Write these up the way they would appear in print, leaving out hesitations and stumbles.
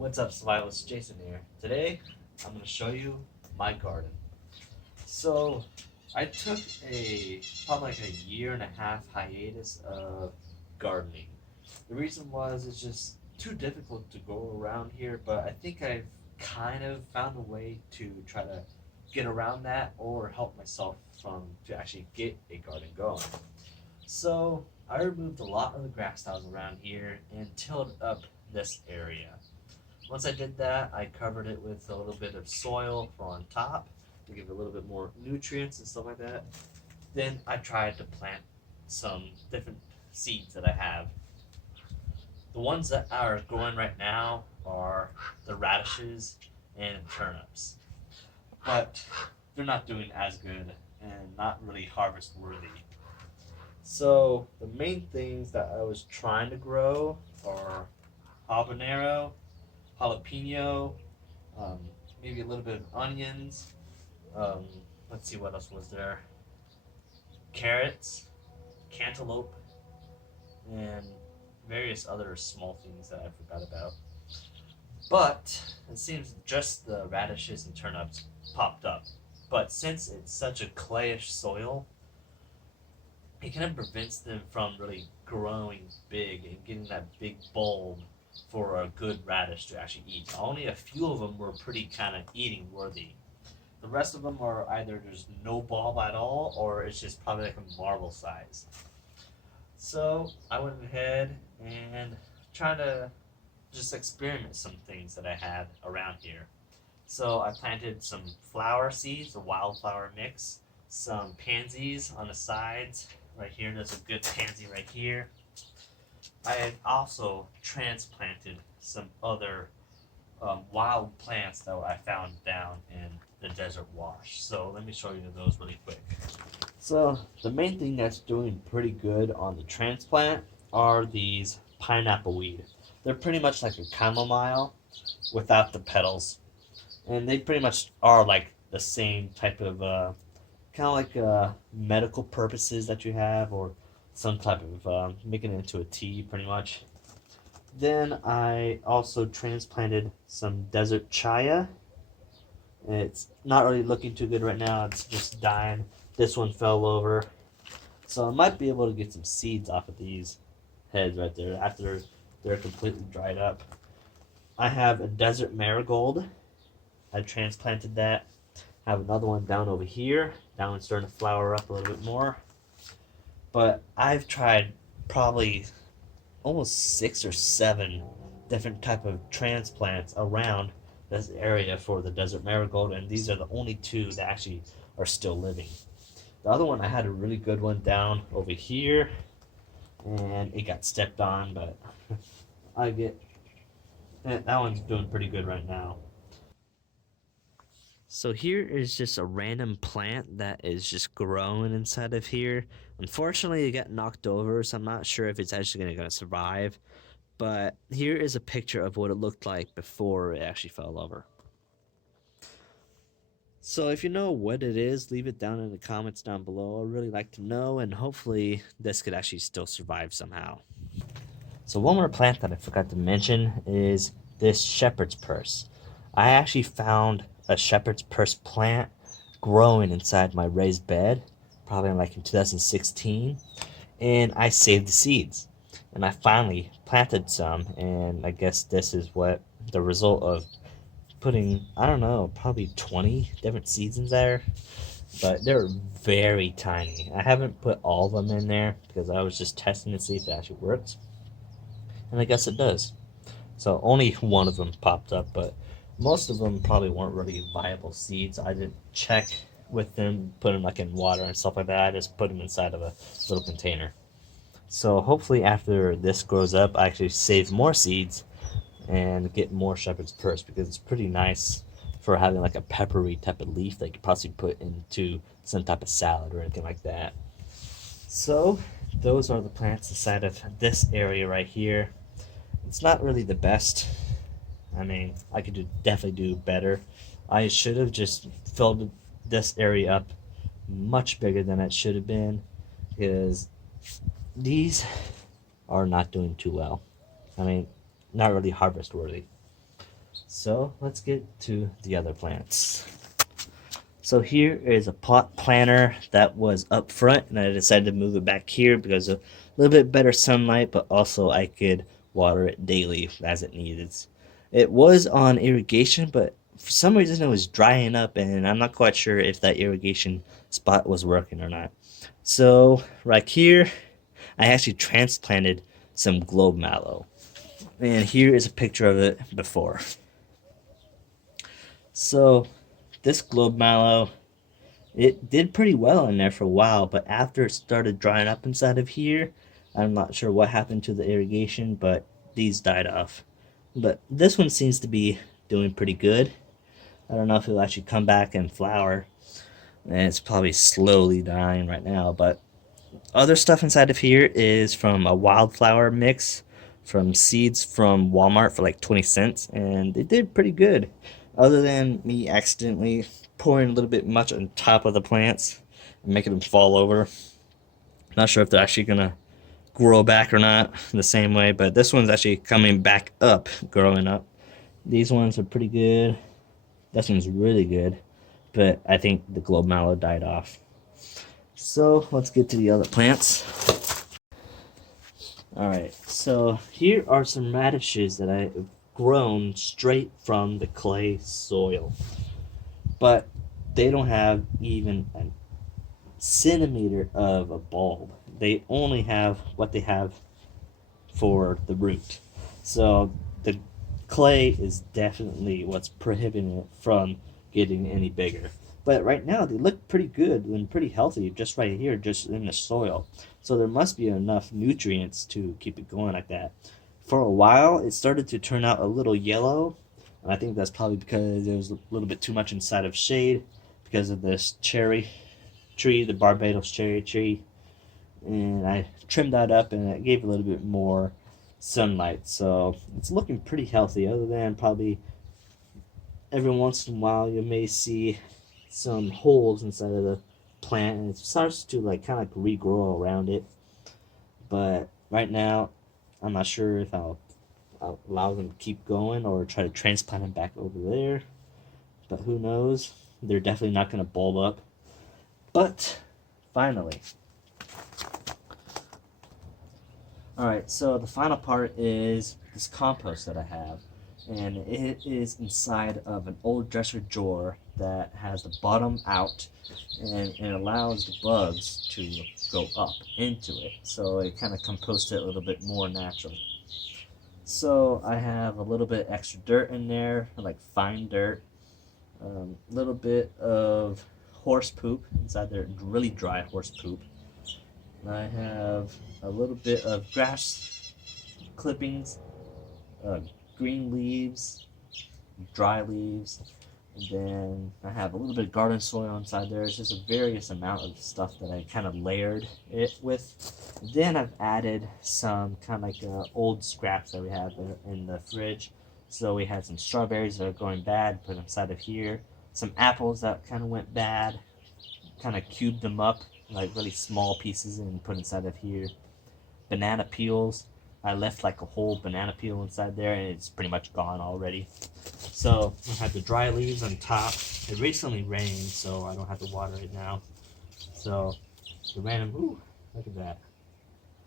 What's up, survivalist? Jason here. Today, I'm going to show you my garden. So, I took probably like a year and a half hiatus of gardening. The reason was it's just too difficult to go around here, but I think I've kind of found a way to try to get around that or help myself to actually get a garden going. So, I removed a lot of the grass that was around here and tilled up this area. Once I did that, I covered it with a little bit of soil on top to give it a little bit more nutrients and stuff like that. Then I tried to plant some different seeds that I have. The ones that are growing right now are the radishes and turnips, but they're not doing as good and not really harvest worthy. So the main things that I was trying to grow are habanero, jalapeno, um, maybe a little bit of onions. Um, let's see what else was there. Carrots, cantaloupe, and various other small things that I forgot about. But it seems just the radishes and turnips popped up. But since it's such a clayish soil, it kind of prevents them from really growing big and getting that big bulb for a good radish to actually eat. Only a few of them were pretty kind of eating worthy. The rest of them are either there's no bulb at all or it's just probably like a marble size. So I went ahead and tried to just experiment some things that I had around here. So I planted some flower seeds, a wildflower mix, some pansies on the sides. Right here, there's a good pansy right here. I had also transplanted some other wild plants that I found down in the desert wash. So let me show you those really quick. So the main thing that's doing pretty good on the transplant are these pineapple weed. They're pretty much like a chamomile without the petals, and they pretty much are like the same type of kind of like medical purposes that you have, or some type of making it into a tea, pretty much. Then I also transplanted some desert chaya. It's not really looking too good right now. It's just dying. This one fell over, so I might be able to get some seeds off of these heads right there after they're completely dried up. I have a desert marigold. I transplanted that. I have another one down over here. That one's starting to flower up a little bit more. But I've tried probably almost 6 or 7 different type of transplants around this area for the desert marigold, and these are the only 2 that actually are still living. The other one, I had a really good one down over here, and it got stepped on, but I get that one's doing pretty good right now. So here is just a random plant that is just growing inside of here. Unfortunately, it got knocked over, so I'm not sure if it's actually going to survive. But here is a picture of what it looked like before it actually fell over. So if you know what it is, leave it down in the comments down below. I'd really like to know, and hopefully this could actually still survive somehow. So one more plant that I forgot to mention is this shepherd's purse. I actually found a shepherd's purse plant growing inside my raised bed, probably like in 2016, and I saved the seeds. And I finally planted some, and I guess this is what the result of putting, I don't know, probably 20 different seeds in there, but they're very tiny. I haven't put all of them in there because I was just testing to see if it actually works, and I guess it does. So only one of them popped up, but most of them probably weren't really viable seeds. I didn't check with them, put them like in water and stuff like that. I just put them inside of a little container. So hopefully after this grows up, I actually save more seeds and get more shepherd's purse, because it's pretty nice for having like a peppery type of leaf that you could possibly put into some type of salad or anything like that. So those are the plants inside of this area right here. It's not really the best. I mean, I could definitely do better. I should have just filled this area up much bigger than it should have been, because these are not doing too well. I mean, not really harvest worthy. So let's get to the other plants. So here is a pot planter that was up front, and I decided to move it back here because of a little bit better sunlight, but also I could water it daily as it needed. It was on irrigation, but for some reason it was drying up, and I'm not quite sure if that irrigation spot was working or not. So right here, I actually transplanted some globe mallow, and here is a picture of it before. So this globe mallow, it did pretty well in there for a while, but after it started drying up inside of here, I'm not sure what happened to the irrigation, but these died off. But this one seems to be doing pretty good. I don't know if it'll actually come back and flower, and it's probably slowly dying right now, but other stuff inside of here is from a wildflower mix from seeds from Walmart for like 20 cents, and they did pretty good. Other than me accidentally pouring a little bit much on top of the plants and making them fall over. Not sure if they're actually gonna grow back or not the same way, but this one's actually coming back up, growing up. These ones are pretty good. This one's really good, but I think the globe mallow died off. So let's get to the other plants. Alright, so here are some radishes that I've grown straight from the clay soil. But they don't have even a centimeter of a bulb. They only have what they have for the root. So the clay is definitely what's prohibiting it from getting any bigger. But right now they look pretty good and pretty healthy just right here, just in the soil. So there must be enough nutrients to keep it going like that. For a while it started to turn out a little yellow, and I think that's probably because there was a little bit too much inside of shade because of this cherry tree, the Barbados cherry tree. And I trimmed that up and it gave a little bit more sunlight, so it's looking pretty healthy, other than probably every once in a while you may see some holes inside of the plant and it starts to like kind of regrow around it. But right now I'm not sure if I'll allow them to keep going or try to transplant them back over there, but who knows. They're definitely not going to bulb up. But finally, alright, so the final part is this compost that I have, and it is inside of an old dresser drawer that has the bottom out, and it allows the bugs to go up into it, so it kind of composts it a little bit more naturally. So I have a little bit extra dirt in there, like fine dirt, a little bit of horse poop inside there, really dry horse poop. I have a little bit of grass clippings, green leaves, dry leaves, and then I have a little bit of garden soil inside there. It's just a various amount of stuff that I kind of layered it with. Then I've added some kind of like old scraps that we have in the fridge. So we had some strawberries that are going bad, put inside of here. Some apples that kind of went bad, kind of cubed them up like really small pieces and put inside of here. Banana peels, I left like a whole banana peel inside there and it's pretty much gone already. So I have the dry leaves on top. It recently rained, so I don't have to water it now. So the random, ooh, look at that.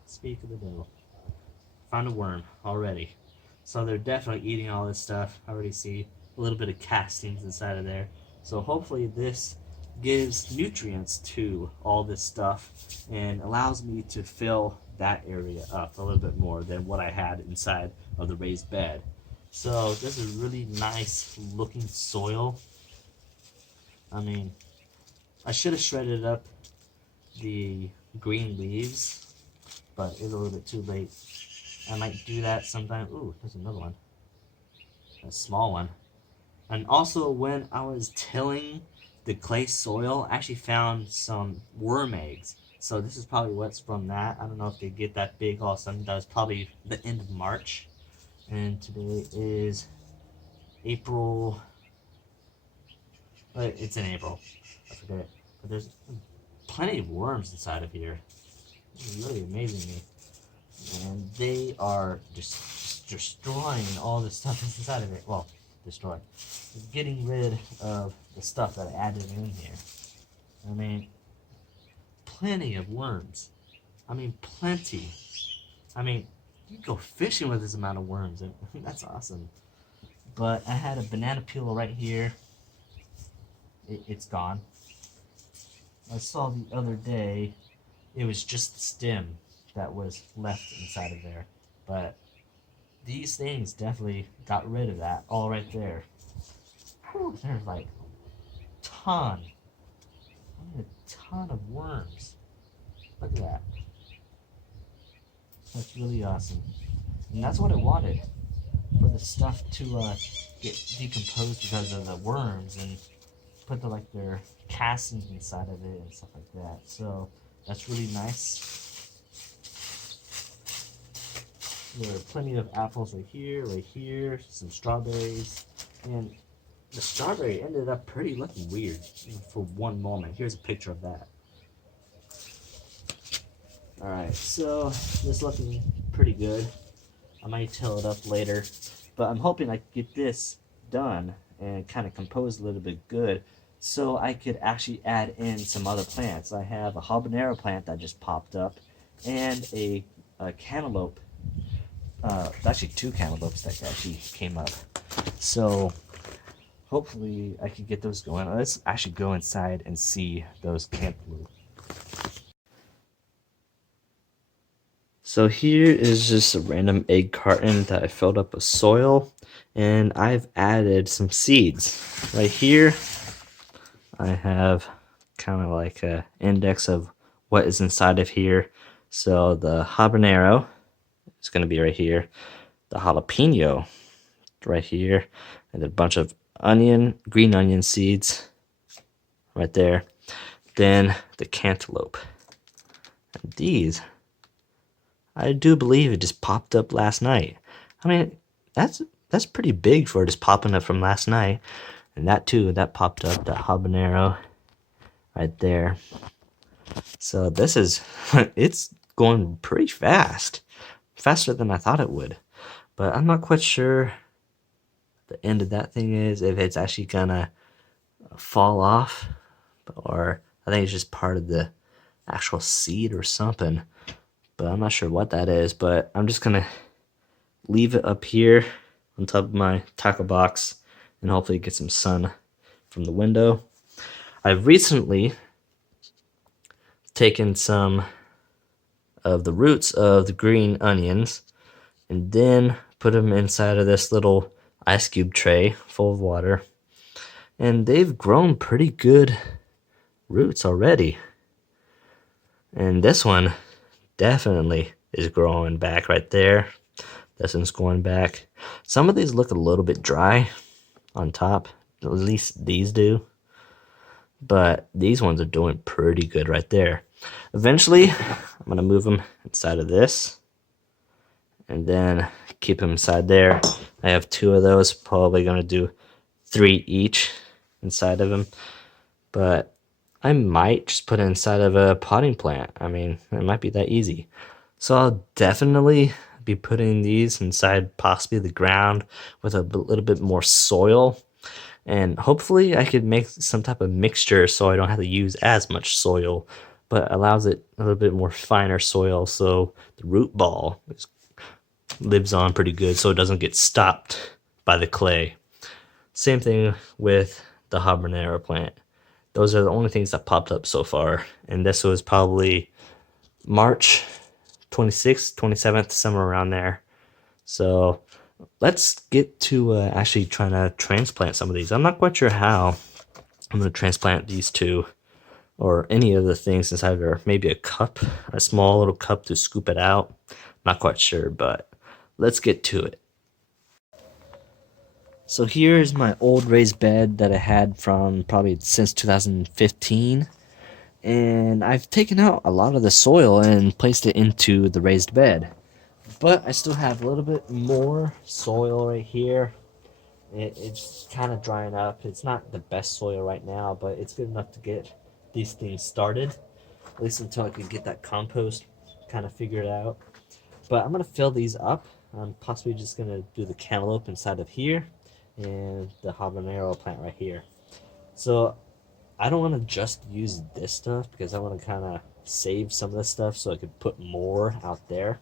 Speak of the devil. Found a worm already. So they're definitely eating all this stuff. I already see a little bit of castings inside of there. So hopefully this gives nutrients to all this stuff and allows me to fill that area up a little bit more than what I had inside of the raised bed. So this is really nice looking soil. I mean, I should have shredded up the green leaves, but it's a little bit too late. I might do that sometime. Ooh, there's another one. A small one. And also when I was tilling the clay soil, I actually found some worm eggs. So this is probably what's from that. I don't know if they get that big all of a sudden. That was probably the end of March. And today is April. It's in April. I forget. But there's plenty of worms inside of here. It's really amazing me. And they are just destroying all the stuff inside of it. Well, destroy. Is getting rid of the stuff that I added in here. I mean, plenty of worms. I mean, plenty. I mean, you go fishing with this amount of worms, and that's awesome. But I had a banana peel right here. It's gone. I saw the other day, it was just the stem that was left inside of there. But these things definitely got rid of that all right there. Whew, there's like ton, a ton of worms. Look at that. That's really awesome. And that's what I wanted, for the stuff to get decomposed because of the worms and put their castings inside of it and stuff like that. So that's really nice. There are plenty of apples right here, some strawberries, and the strawberry ended up pretty looking weird for one moment. Here's a picture of that. Alright, so this looking pretty good. I might till it up later, but I'm hoping I can get this done and kind of compose a little bit good so I could actually add in some other plants. I have a habanero plant that just popped up and a cantaloupe. Actually, two cantaloupes that actually came up. So hopefully I can get those going. Let's actually go inside and see those cantaloupe. So here is just a random egg carton that I filled up with soil, and I've added some seeds. Right here, I have kind of like an index of what is inside of here. So the habanero is going to be right here, the jalapeno right here, and a bunch of green onion seeds right there. Then the cantaloupe. And these, I do believe it just popped up last night. I mean, that's pretty big for just popping up from last night. And that too, that popped up, that habanero right there. So this is, it's going pretty fast. Faster than I thought it would. But I'm not quite sure the end of that thing is, if it's actually gonna fall off. Or I think it's just part of the actual seed or something. But I'm not sure what that is. But I'm just gonna leave it up here on top of my tackle box and hopefully get some sun from the window. I've recently taken some of the roots of the green onions and then put them inside of this little ice cube tray full of water, and they've grown pretty good roots already. And this one definitely is growing back right there. This one's going back. Some of these look a little bit dry on top, at least these do, but these ones are doing pretty good right there. Eventually I'm gonna move them inside of this and then keep them inside there. I have two of those, probably gonna do 3 each inside of them, but I might just put it inside of a potting plant. I mean, it might be that easy. So I'll definitely be putting these inside possibly the ground with a little bit more soil, and hopefully I could make some type of mixture so I don't have to use as much soil, but allows it a little bit more finer soil so the root ball lives on pretty good so it doesn't get stopped by the clay. Same thing with the habanero plant. Those are the only things that popped up so far, and this was probably March 26th, 27th, somewhere around there. So let's get to actually trying to transplant some of these. I'm not quite sure how I'm going to transplant these two or any of the things inside there. Maybe a cup, a small little cup to scoop it out. Not quite sure, but let's get to it. So here's my old raised bed that I had from probably since 2015. And I've taken out a lot of the soil and placed it into the raised bed. But I still have a little bit more soil right here. It's kind of drying up. It's not the best soil right now, but it's good enough to get these things started. At least until I can get that compost kind of figured out. But I'm going to fill these up. I'm possibly just going to do the cantaloupe inside of here. and the habanero plant right here. So I don't want to just use this stuff because I want to kind of save some of this stuff so I could put more out there.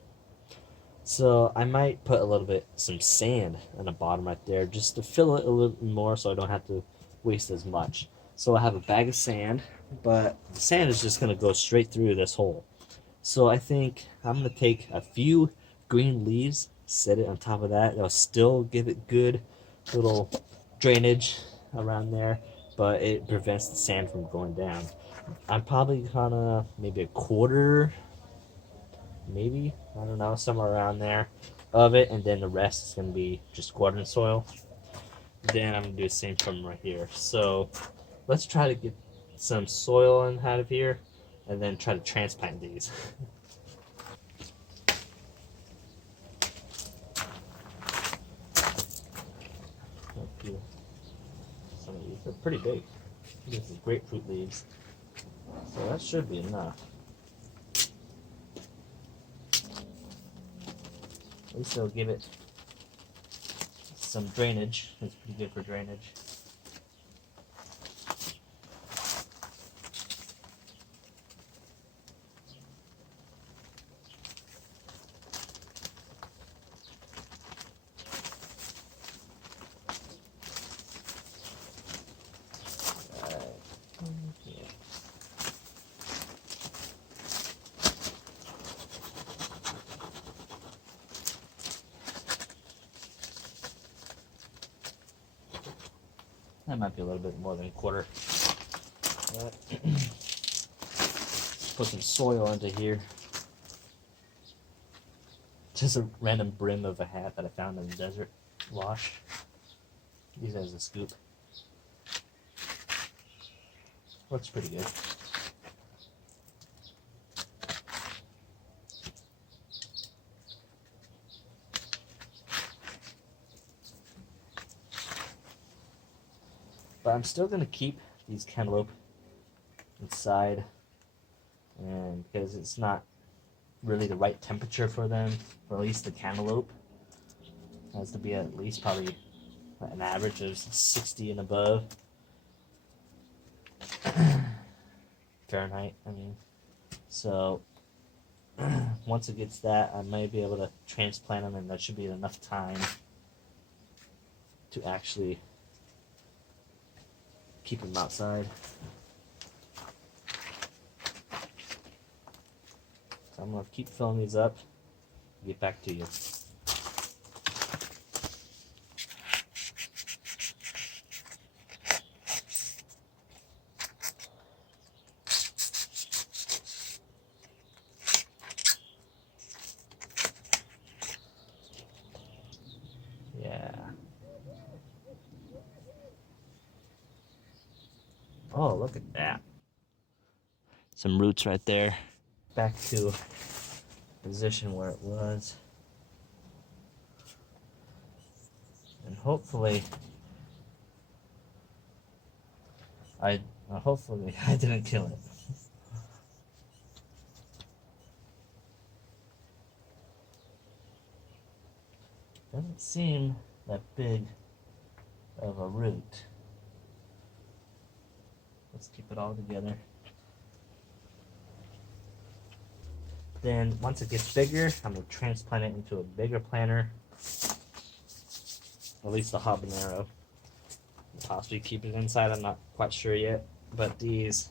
So I might put a little bit, some sand on the bottom right there just to fill it a little more so I don't have to waste as much. So I have a bag of sand, but the sand is just going to go straight through this hole. So I think I'm going to take a few green leaves, set it on top of that. It'll still give it good little drainage around there, but it prevents the sand from going down. I'm probably gonna maybe a quarter, maybe, I don't know, somewhere around there of it, and then the rest is gonna be just garden soil. Then I'm gonna do the same from right here. So let's try to get some soil in out of here and then try to transplant these. Some of these are pretty big. These are grapefruit leaves. So that should be enough. At least it'll give it some drainage. It's pretty good for drainage. Yeah. That might be a little bit more than a quarter. But put some soil into here. Just a random brim of a hat that I found in the desert wash. Use it as a scoop. Looks pretty good. But I'm still gonna keep these cantaloupe inside, and because it's not really the right temperature for them, or at least the cantaloupe has to be at least probably an average of 60 and above Fahrenheit. I mean, so once it gets that, I might be able to transplant them, and that should be enough time to actually keep them outside. So I'm gonna keep filling these up. Get back to you. Yeah. Oh, look at that. Some roots right there. Back to position where it was. And hopefully hopefully I didn't kill it. Doesn't seem that big of a root. Let's keep it all together. Then once it gets bigger, I'm gonna transplant it into a bigger planter. At least the habanero. Possibly keep it inside, I'm not quite sure yet. But these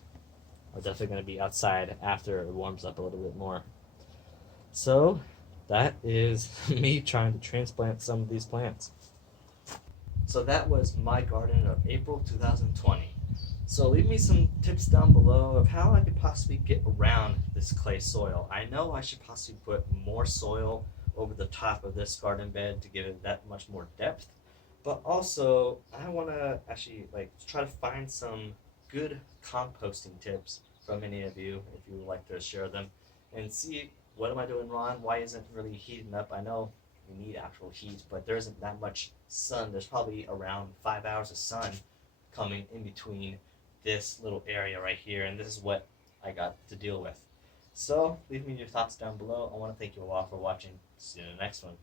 are definitely gonna be outside after it warms up a little bit more. So that is me trying to transplant some of these plants. So that was my garden of April 2020. So leave me some tips down below of how I could possibly get around this clay soil. I know I should possibly put more soil over the top of this garden bed to give it that much more depth. But also, I want to actually like try to find some good composting tips from any of you if you would like to share them, and see what am I doing wrong? Why isn't it really heating up? I know we need actual heat, but there isn't that much sun. There's probably around 5 hours of sun coming in between this little area right here, and this is what I got to deal with. So leave me your thoughts down below. I want to thank you all for watching. See you in the next one.